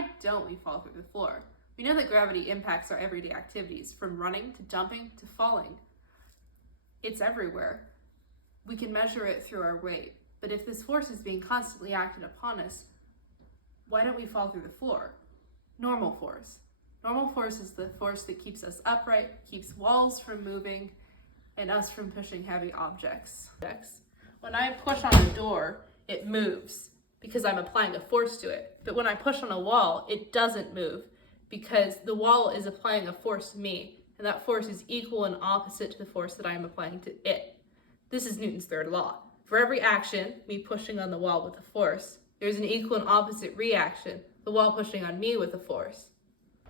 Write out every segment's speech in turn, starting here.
why don't we fall through the floor? We know that gravity impacts our everyday activities, from running to jumping to falling. It's everywhere. We can measure it through our weight, but if this force is being constantly acted upon us, why don't we fall through the floor? Normal force. Normal force is the force that keeps us upright, keeps walls from moving, and us from pushing heavy objects. When I push on a door, it moves because I'm applying a force to it. But when I push on a wall, it doesn't move because the wall is applying a force to me, and that force is equal and opposite to the force that I am applying to it. This is Newton's third law. For every action, me pushing on the wall with a force, there's an equal and opposite reaction, the wall pushing on me with a force.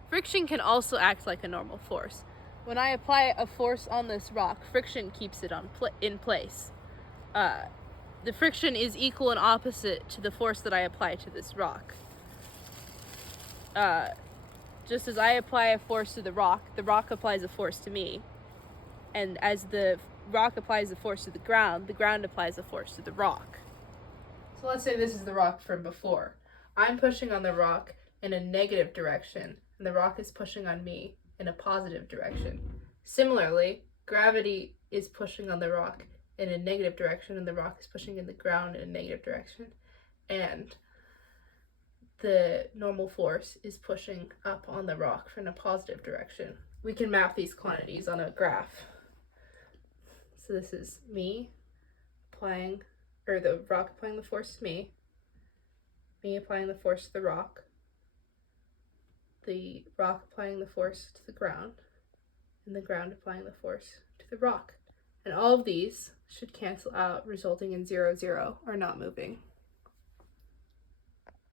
Friction can also act like a normal force. When I apply a force on this rock, friction keeps it in place. The friction is equal and opposite to the force that I apply to this rock. Just as I apply a force to the rock applies a force to me. And as the rock applies a force to the ground applies a force to the rock. So let's say this is the rock from before. I'm pushing on the rock in a negative direction, and the rock is pushing on me in a positive direction. Similarly, gravity is pushing on the rock in a negative direction, and the rock is pushing in the ground in a negative direction. And the normal force is pushing up on the rock in a positive direction. We can map these quantities on a graph. So this is me applying, or the rock applying the force to me applying the force to the rock applying the force to the ground, and the ground applying the force to the rock. And all of these should cancel out, resulting in 0, 0, or not moving.